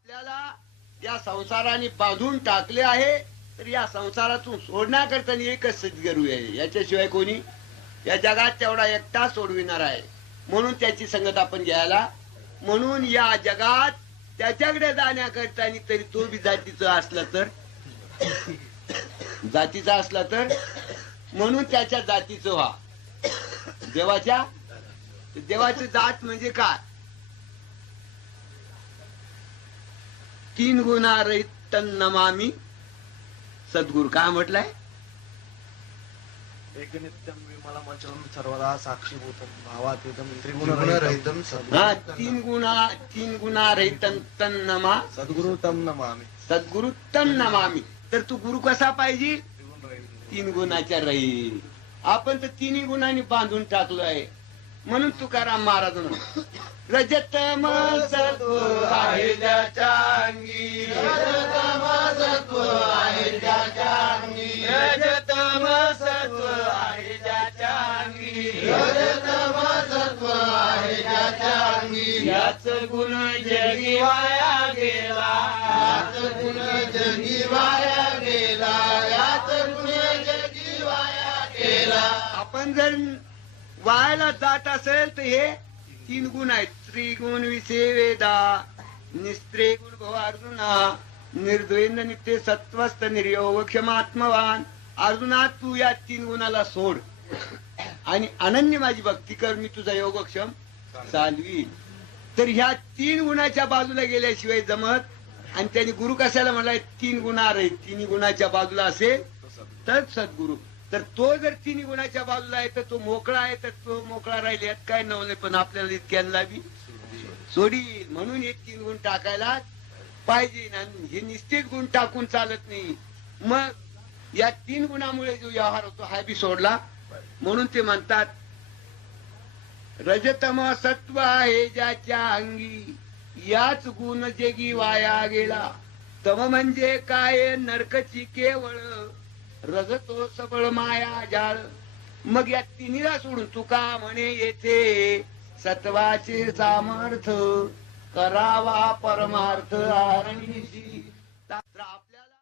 आपल्याला या संसाराने बांधून टाकले आहे तर या संसारातून सोडण्याकरता एकच सद्गुरू आहे. याच्याशिवाय कोणी या जगात तेवढा एकटा सोडविणार आहे. म्हणून त्याची संगत आपण घ्यायला. म्हणून या जगात त्याच्याकडे जाण्याकरता तरी तो बी जातीचा असला तर जातीचा असला तर म्हणून त्याच्या जातीचं व्हा. देवाच्या? देवाची जात म्हणजे काय? तीन गुणा रहित नमामी सद्गुरु काय म्हटलंय? हा तीन गुणा तीन गुणा रहित नमा सद्गुरु तं नमामि सद्गुरु तन नमामी तर तू गुरु कसा पाहिजे? तीन गुणाच्या राहील आपण तर तिन्ही गुणांनी बांधून टाकलो आहे म्हणून तुकाराम महाराज रजत सत्व आहे ज्याच्या अंगी. रजतम सत्व आहे अंगी. रजतम सत्व आहे अंगी. रजतम सत्व आहे अंगी. याच गुण जगी वाया गेला. याच गुण जगी वाया गेला. याच गुण जगी वाया गेला. आपण जर वायाला जात असेल तर हे तीन गुण आहेत. त्रिगुण विषय वेदा निस्त्रे गुण भव अर्जुना निर्द्वेंद नित्य सत्वस्त निर्योग क्षमात्मवान. अर्जुना तू या तीन गुणाला सोड. आणि अनन्य माझी भक्ती कर मी तुझा योगक्षम चालवी तर ह्या तीन गुणाच्या बाजूला गेल्याशिवाय जमत आणि त्याने गुरु कशाला म्हणलाय तीन गुणार आहे तिन्ही गुणाच्या बाजूला असेल तर सद्गुरु. तर तो जर तिन्ही गुणाच्या बाजूला आहे तर तो मोकळा आहे तर तो मोकळा राहील यात काय नवले पण आपल्याला इतक्या बी सोडील म्हणून हे तीन गुण टाकायला पाहिजे आणि हे निश्चित गुण टाकून चालत नाही. मग या तीन गुणामुळे जो व्यवहार होतो हा बी सोडला. म्हणून ते म्हणतात रजतम सत्व आहे ज्याच्या अंगी याच गुण जेगी वाया गेला. तम म्हणजे काय नरकची केवळ. रजतो सबळ माया जाळ मग या तिन्हीला सोडून तुका म्हणे येथे सत्वाचे सामर्थ करावा परमार्थ आरणीशी.